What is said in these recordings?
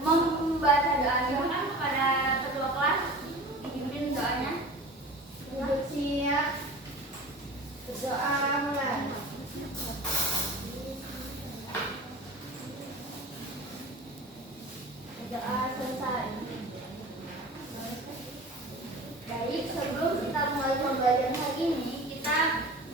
membaca doa kan kepada ketua kelas, dipimpin doanya. Duduk siap, berdoa mulai. Doa selesai. Baik, sebelum kita mulai pembelajaran hari ini, kita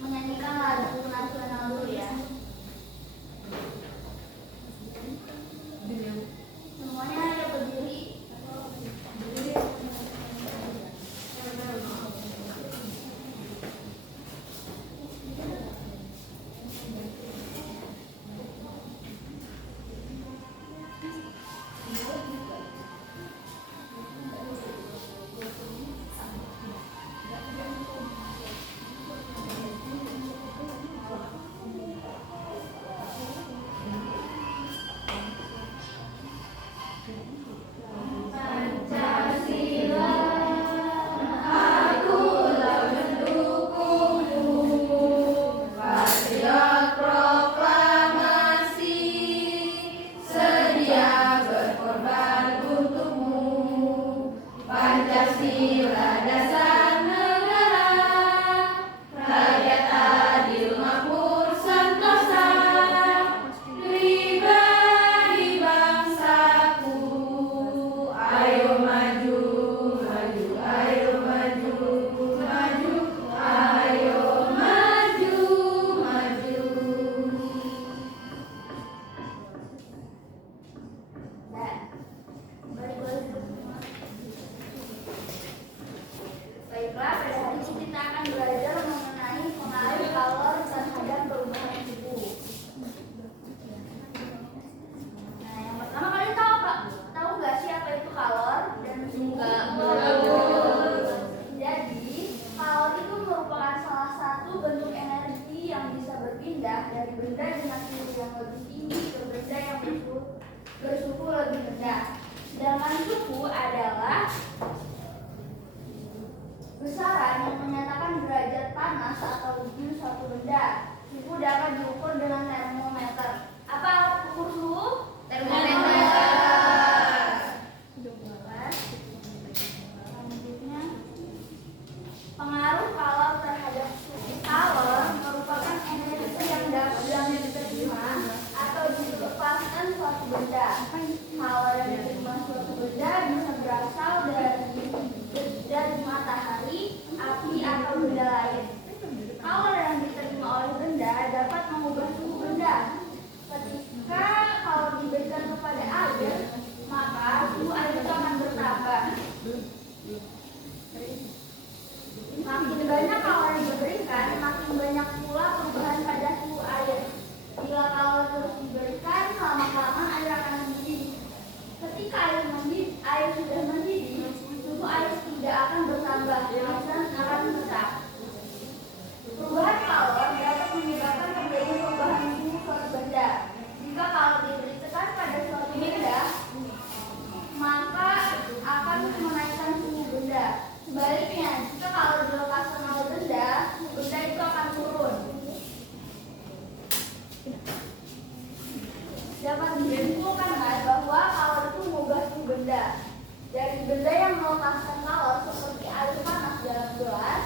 menyanyikan lagu nasional dulu ya. Semuanya ada berdiri. Baiklah, pada hari ini kita akan belajar mengenai pengaruh kalor terhadap perubahan suhu. Nah, yang pertama kalian tahu nggak sih apa itu kalor dan enggak? Jadi, kalor itu merupakan salah satu bentuk energi yang bisa berpindah dari benda dengan suhu yang lebih tinggi ke benda yang bersuhu lebih rendah. Sedangkan suhu adalah besaran yang menyatakan derajat panas atau suhu suatu benda. Suhu dapat diukur dengan termometer. Apa alat ukur suhu? Termometer. Selanjutnya, pengaruh kalor terhadap suhu. Kalor merupakan energi yang dapat diterima atau dilepaskan suatu benda. Kalor yang diterima suatu benda bisa berasal dari matahari, api, atau benda lain. Kalor yang diterima oleh benda dapat mengubah suhu benda. Ketika kalor diberikan kepada air, maka suhu air itu akan bertambah. Makin banyak kalor yang diberikan, makin banyak pula perubahan pada suhu air. Bila kalor terus diberikan, lama-kelamaan air akan mendidih. Ketika air sudah mendidih, suhu air tidak akan bertambah, melainkan akan tetap. Perubahan kalor dapat menyebabkan terjadinya perubahan suhu suatu benda. Jika kalor diberikan pada suatu benda, maka akan menaikkan suhu benda. Sebaliknya, jika kalor dilepaskan oleh benda, suhu benda itu akan turun. Dapat disimpulkan bahwa kalor itu mengubah suhu benda. Dari benda yang melepaskan kalor seperti air panas dalam gelas,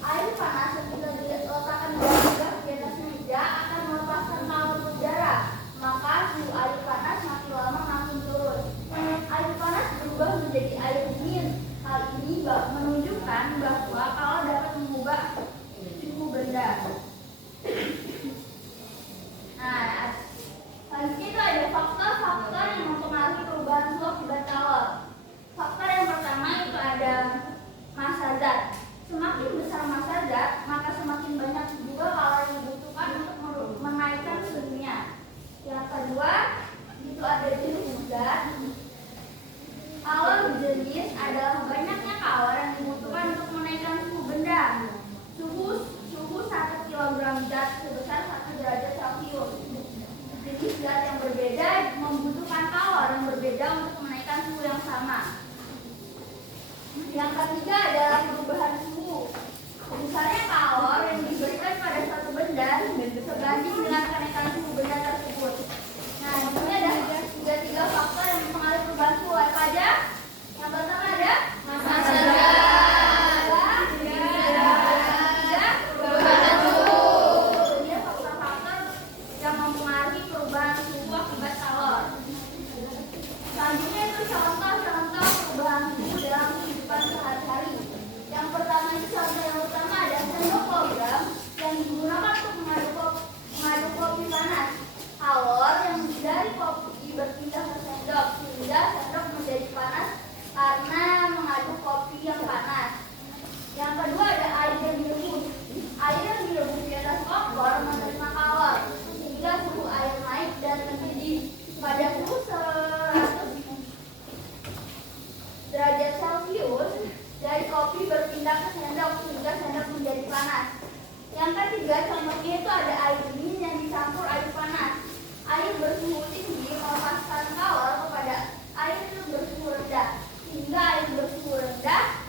air panas yang kita diletakkan dalam gelas di atas meja akan melepaskan kalor ke udara, maka suhu air panas makin lama makin turun. Air panas berubah menjadi air dingin. Hal ini menunjukkan bahwa kalor dapat mengubah suhu benda. Nah, selanjutnya itu ada faktor-faktor yang mempengaruhi perubahan suhu akibat kalor. Faktor yang pertama itu ada massa zat. Semakin besar massa zat, maka semakin banyak juga kalor yang dibutuhkan untuk menaikkan suhunya. Yang kedua, itu ada jenis zat. Kalor jenis adalah banyaknya kalor yang dibutuhkan untuk menaikkan suhu benda. Suhu 1 kg zat sebesar 1 derajat Celcius. Jenis zat yang berbeda membutuhkan kalor yang berbeda untuk menaikkan suhu yang sama. Yang ketiga adalah perubahan suhu. Besarnya kalor yang diberikan pada suatu benda sebanding dengan kenaikan suhu benda tersebut. Nah, ini ada tiga faktor yang perubahan suhu akibat kalor. Selanjutnya itu contoh-contoh perubahan suhu dalam kehidupan sehari-hari. Yang pertama itu contoh yang utama ada sendok logam yang digunakan untuk mengaduk kopi panas. Kalor yang dari kopi berpindah ke sendok sehingga sendok menjadi panas karena mengaduk kopi yang panas. Yang kedua ada air yang direbus. Air yang direbus di atas kompor menerima kalor sehingga suhu air naik dan mendidih pada suhu 100 derajat Celcius. Dari kopi berpindah ke sendok sehingga sendok menjadi panas. Yang ketiga contohnya itu ada air dingin yang dicampur air panas. Air bersuhu tinggi melepaskan kalor kepada air bersuhu rendah sehingga air bersuhu rendah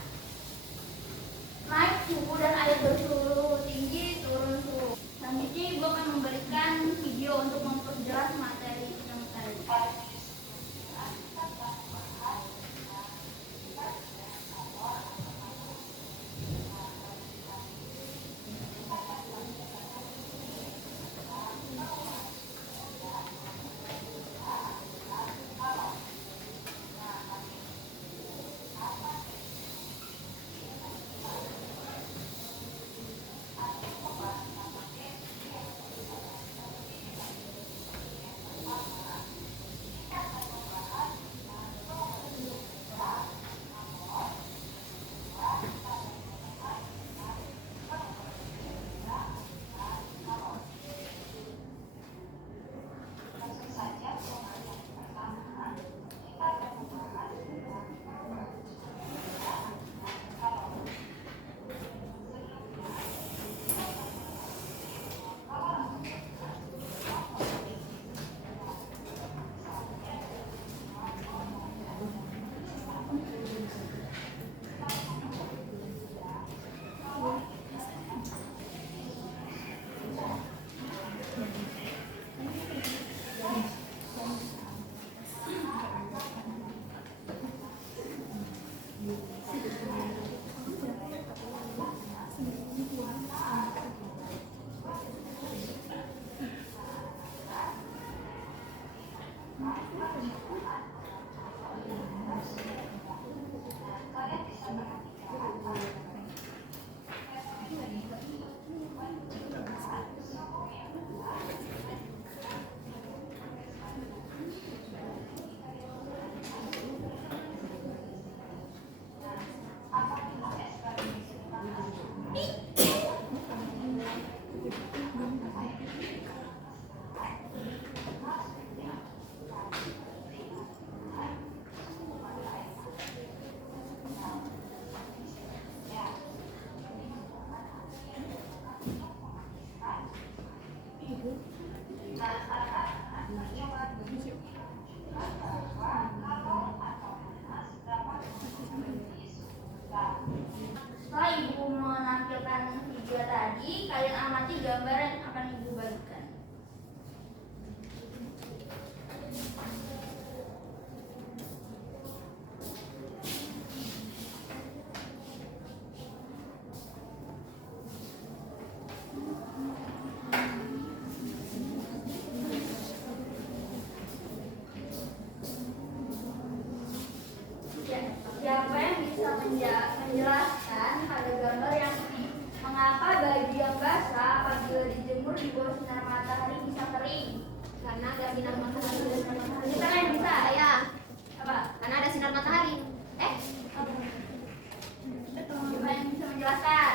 naik suhu dan air bersuhu tinggi turun suhu. Selanjutnya ibu akan memberikan video untuk memperjelas materi yang tadi. Setelah ibu menampilkan video tadi, kalian amati gambar yang akan ibu bagikan. Siapa yang bisa menjelaskan pada gambar yang ini mengapa baju yang basah apabila dijemur di bawah sinar matahari bisa kering? Karena ada sinar matahari. Kita yang bisa Saya. apa? Karena ada sinar matahari. Siapa yang bisa menjelaskan?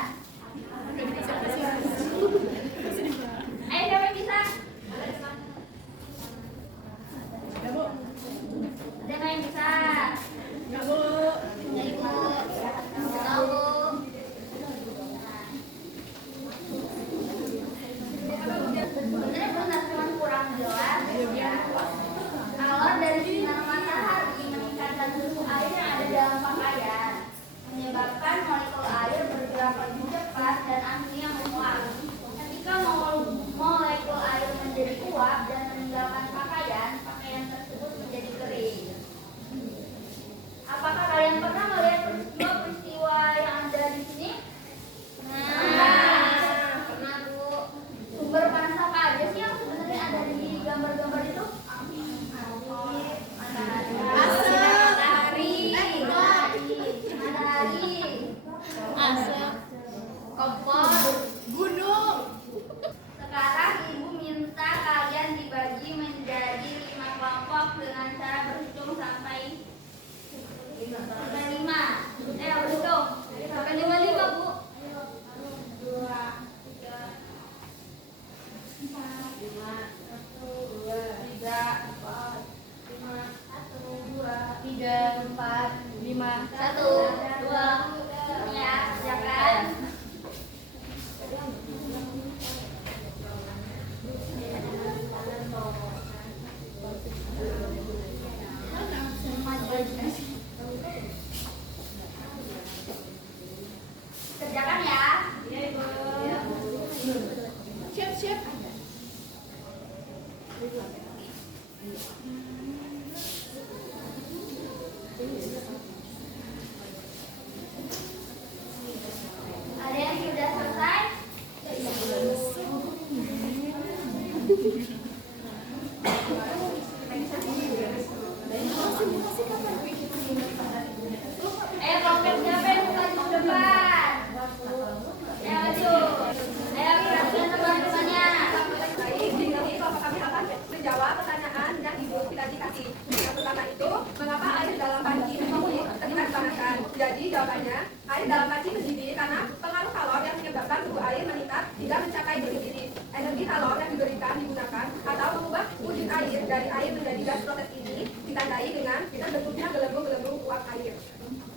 Ayo siapa yang bisa? Ada yang bisa? Ya, Ibu. Tahu. Sebenarnya benar, cuma kurang jelas ya. Sampai 5. Ayo berhitung. Sampai 55, Bu. 2, 3, 4, 5, 1, 2, 3, 4, 5, 1, 2, 3, 4, 5, 1, 2, ya, silakan. Kerjakan ya. Siap. Ada yang sudah selesai? Ayo kelompok siapa yang maju ke depan? Ayo maju. Ayo perhatikan teman-temannya. Baik, jadi kelompok kami akan menjawab pertanyaan yang Ibu kita dikasih. Yang pertama itu, mengapa air dalam panci mendidih ketika dipanaskan? Jadi jawabannya, air dalam panci mendidih karena pengaruh kalor yang menyebabkan suhu air meningkat hingga mencapai didih. Energi kalor yang diberikan digunakan atau mengubah wujud air dari air menjadi gas. Proses ini ditandai dengan terbentuknya gelembung-gelembung uap air.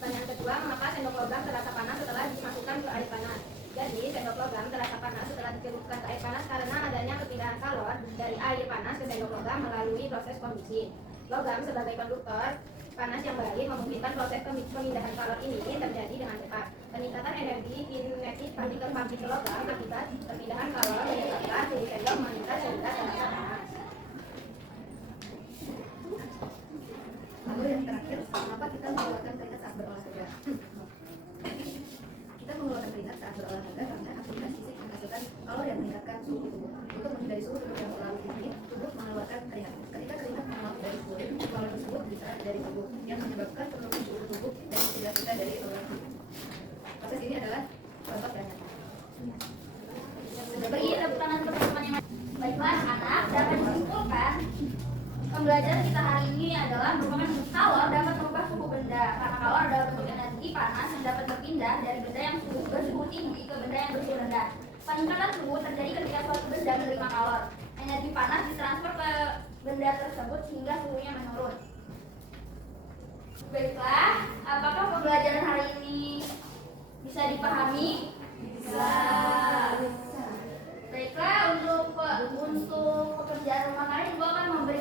Pertanyaan kedua, mengapa sendok logam terasa panas setelah dimasukkan ke air panas? Jadi, sendok logam terasa panas setelah dicelupkan ke air panas karena adanya perpindahan kalor dari air panas ke sendok logam melalui proses kondisi. Logam sebagai konduktor panas yang baik memungkinkan proses pemindahan kalor ini terjadi dengan cepat. Peningkatan energi kinetik partikel logam akibat perpindahan kalor menyebabkan suhu sendok meningkat sehingga terasa panas. Lalu yang terakhir, kenapa kita mengeluarkan keringat saat berolahraga? Kita mengeluarkan keringat saat berolahraga karena aktivitas fisik menghasilkan kalor yang meningkatkan suhu tubuh. Untuk menghindari suhu tubuh yang terlalu tinggi, tubuh mengeluarkan keringat. Ketika keringat menguap dari kulit, kalor tersebut diserap dari tubuh yang menyebabkan penurunan suhu tubuh dan mencegah kita dari olahraga. Proses ini adalah contoh dan nyata. Beri tepuk tangan teman-temannya. Baiklah, anak, dapat disimpulkan pembelajaran kita hari ini adalah merupakan kalor dapat merubah suhu benda karena kalor adalah bentuk energi panas yang dapat berpindah dari benda yang bersuhu tinggi ke benda yang bersuhu rendah. Peningkatan suhu terjadi ketika suatu benda menerima kalor. Energi panas ditransfer ke benda tersebut sehingga suhunya menurun. Baiklah, apakah pembelajaran hari ini bisa dipahami? Bisa. Baiklah, untuk pekerjaan rumah kalian, gua akan memberi